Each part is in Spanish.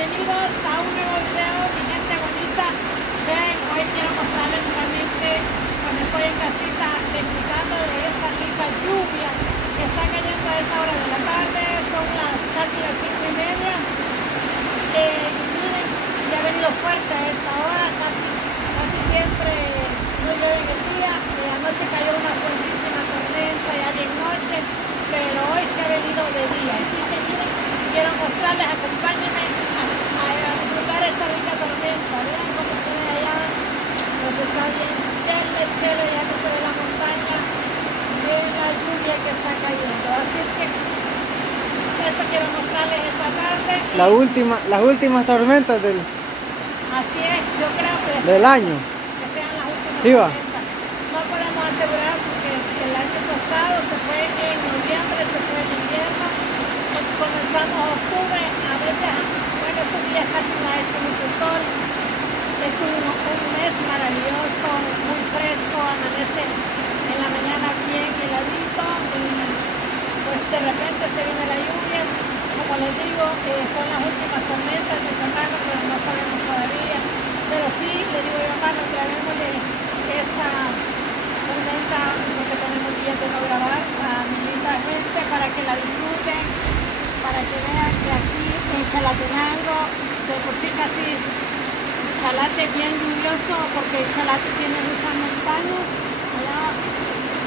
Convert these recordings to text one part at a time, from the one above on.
bienvenidos a un nuevo video, mi gente bonita. Ven, hoy quiero mostrarles nuevamente cuando estoy en casita disfrutando de esta rica lluvia que está cayendo a esta hora de la tarde. Son las casi las 5:30. Miren, ya ha venido fuerte a esta hora, casi siempre no llueve en el día. Anoche cayó una fuertísima tormenta, ya bien noche, pero hoy se ha venido de día. Así que miren, quiero mostrarles, acompáñenme a disfrutar esta rica tormenta. Vean cómo se ve allá, nos está bien chévere, ya no se ve la montaña, ven la lluvia que está cayendo. Así es que esto quiero mostrarles esta tarde. Las últimas tormentas Así es, yo creo del año. que sean las últimas Sí, va. tormentas. No podemos asegurar porque el año pasado se fue en noviembre, se fue en invierno. Comenzamos octubre, a veces, bueno, estos días casi no hay mucho sol. Es un mes maravilloso, muy fresco, amanece en la mañana bien heladito y pues de repente se viene la lluvia. Como les digo, son las últimas tormentas de verano, pero no sabemos todavía. Pero sí, le digo yo, hermano, grabémosle esta tormenta, porque tenemos días de no grabar, a mi linda gente para que la disfruten, para que vean que aquí en Chalatenango, de por sí casi Chalate es bien lluvioso, porque Chalate tiene muchas montañas, allá,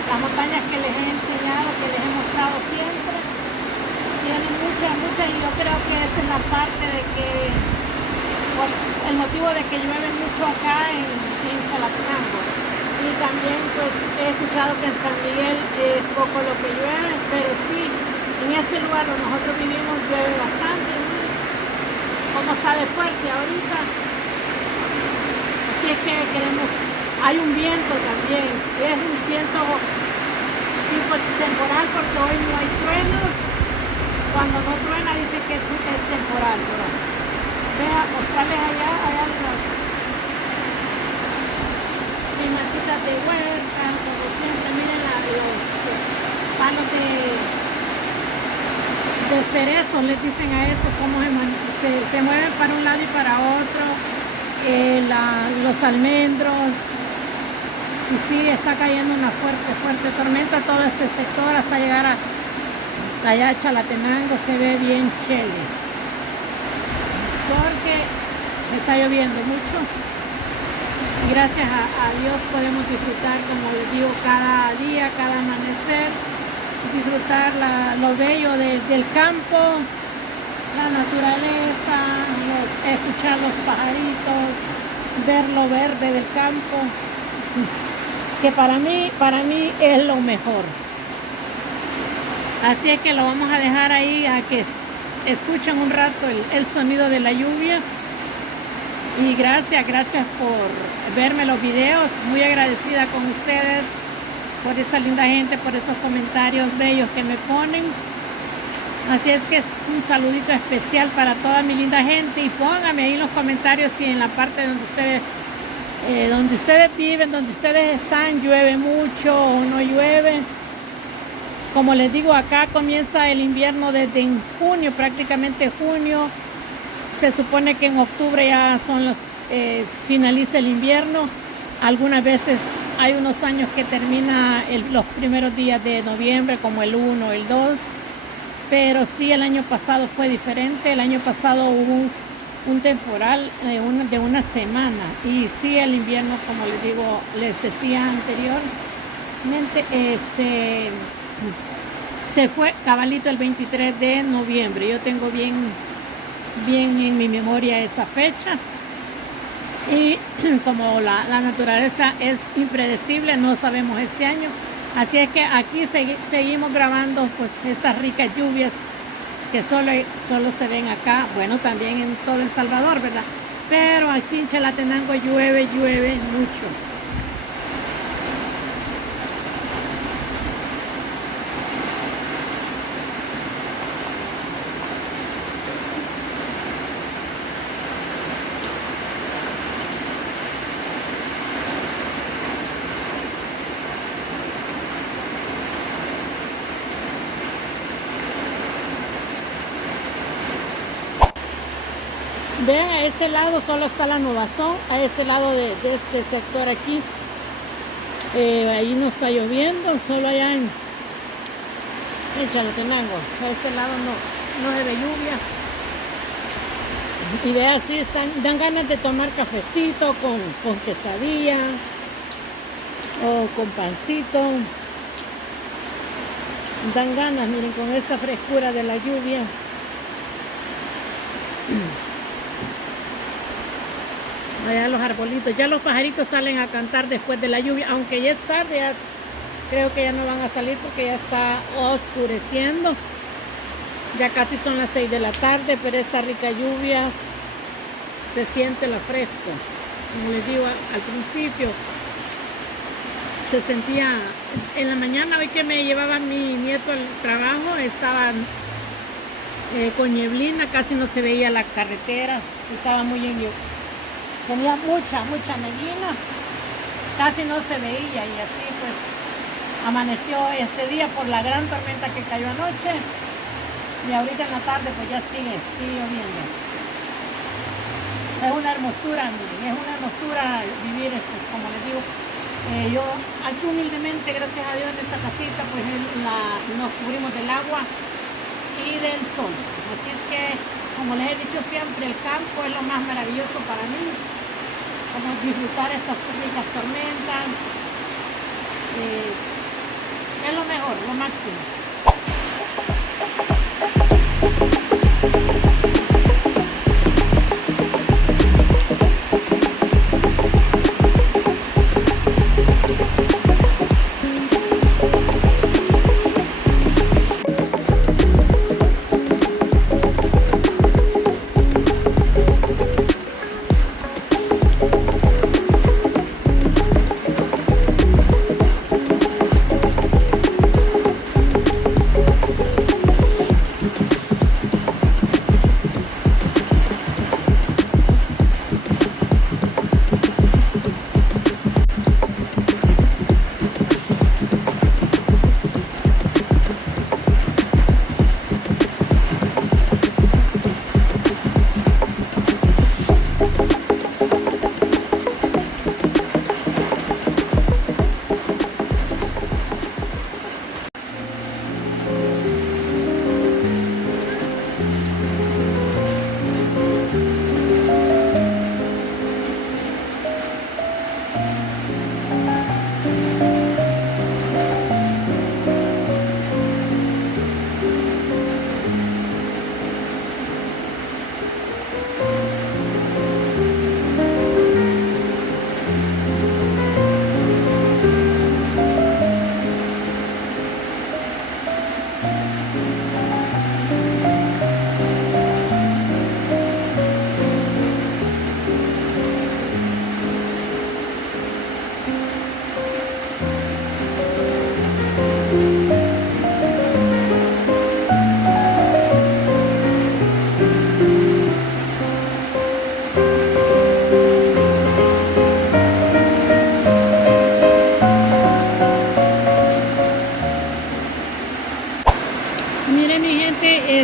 las montañas que les he enseñado, que les he mostrado siempre, tienen muchas, y yo creo que esa es la parte de que, por el motivo de que llueve mucho acá en Chalatenango. Y también pues he escuchado que en San Miguel es poco lo que llueve, pero sí, en este lugar donde nosotros vivimos llueve bastante, ¿no? Como está de fuerte ahorita. Así es que hay un viento también, es un viento tipo temporal porque hoy no hay truenos. Cuando no truena dice que es temporal, pero vea, mostrarles allá las matitas de huerta, como siempre, miren los palos de cerezo, les dicen a eso, cómo se mueven para un lado y para otro, los almendros. Y sí, está cayendo una fuerte tormenta todo este sector hasta llegar a allá a Chalatenango. Se ve bien chévere porque está lloviendo mucho y gracias a Dios podemos disfrutar, como les digo, cada día, cada amanecer, disfrutar lo bello del campo, la naturaleza, escuchar los pajaritos, ver lo verde del campo, que para mí es lo mejor. Así es que lo vamos a dejar ahí a que escuchen un rato el sonido de la lluvia. Y gracias por verme los videos. Muy agradecida con ustedes por esa linda gente, por esos comentarios bellos que me ponen. Así es que es un saludito especial para toda mi linda gente. Y pónganme ahí en los comentarios si en la parte donde ustedes viven, donde ustedes están, llueve mucho o no llueve. Como les digo, acá comienza el invierno desde en junio, prácticamente junio. Se supone que en octubre ya finaliza el invierno. Algunas veces hay unos años que termina los primeros días de noviembre, como el 1 o el 2. Pero sí, el año pasado fue diferente. El año pasado hubo un temporal de una semana. Y sí, el invierno, como les decía anteriormente, se fue cabalito el 23 de noviembre. Yo tengo bien en mi memoria esa fecha. Y como la naturaleza es impredecible, no sabemos este año. Así es que aquí seguimos grabando pues estas ricas lluvias que solo se ven acá. Bueno, también en todo El Salvador, ¿verdad? Pero aquí en Chalatenango llueve mucho. Vean, a este lado solo está la Novazón, a este lado de este sector aquí, ahí no está lloviendo, solo allá en Chalatenango, a este lado no se ve lluvia. Y vean, así dan ganas de tomar cafecito con quesadilla o con pancito. Dan ganas, miren, con esta frescura de la lluvia. Allá los arbolitos, ya los pajaritos salen a cantar después de la lluvia, aunque ya es tarde, ya creo que ya no van a salir porque ya está oscureciendo. Ya casi son las 6 de la tarde, pero esta rica lluvia se siente lo fresco. Como les digo al principio, se sentía en la mañana, hoy que me llevaba mi nieto al trabajo, estaba con nieblina, casi no se veía la carretera, estaba muy tenía mucha neblina, casi no se veía, y así pues amaneció este día por la gran tormenta que cayó anoche, y ahorita en la tarde pues ya sigue lloviendo. Es una hermosura, miren, es una hermosura vivir esto, como les digo. Yo aquí humildemente, gracias a Dios, en esta casita pues nos cubrimos del agua y del sol. Así es que, como les he dicho siempre, el campo es lo más maravilloso para mí, como disfrutar estas ricas tormentas, es lo mejor, lo máximo.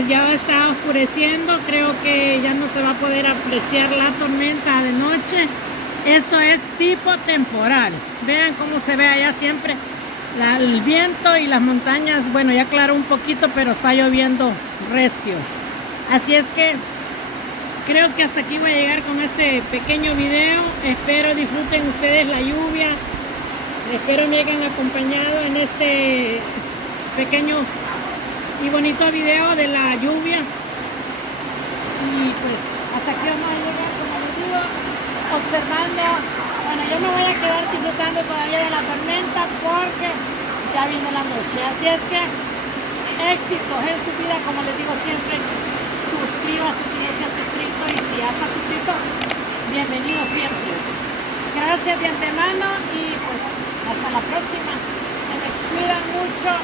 Ya está oscureciendo, creo que ya no se va a poder apreciar la tormenta de noche. Esto es tipo temporal. Vean cómo se ve allá siempre el viento y las montañas. Bueno, ya aclaró un poquito, pero está lloviendo recio. Así es que creo que hasta aquí voy a llegar con este pequeño video. Espero disfruten ustedes la lluvia. Espero me hayan acompañado en este pequeño y bonito video de la lluvia. Y pues hasta aquí vamos a llegar, como les digo, observando. Bueno, yo me voy a quedar disfrutando todavía de la tormenta porque ya viene la noche. Así es que éxitos en su vida, como les digo siempre, suscríbase si no se ha suscrito, y si ya está suscrito, bienvenido siempre. Gracias de antemano y pues hasta la próxima. Se me cuidan mucho.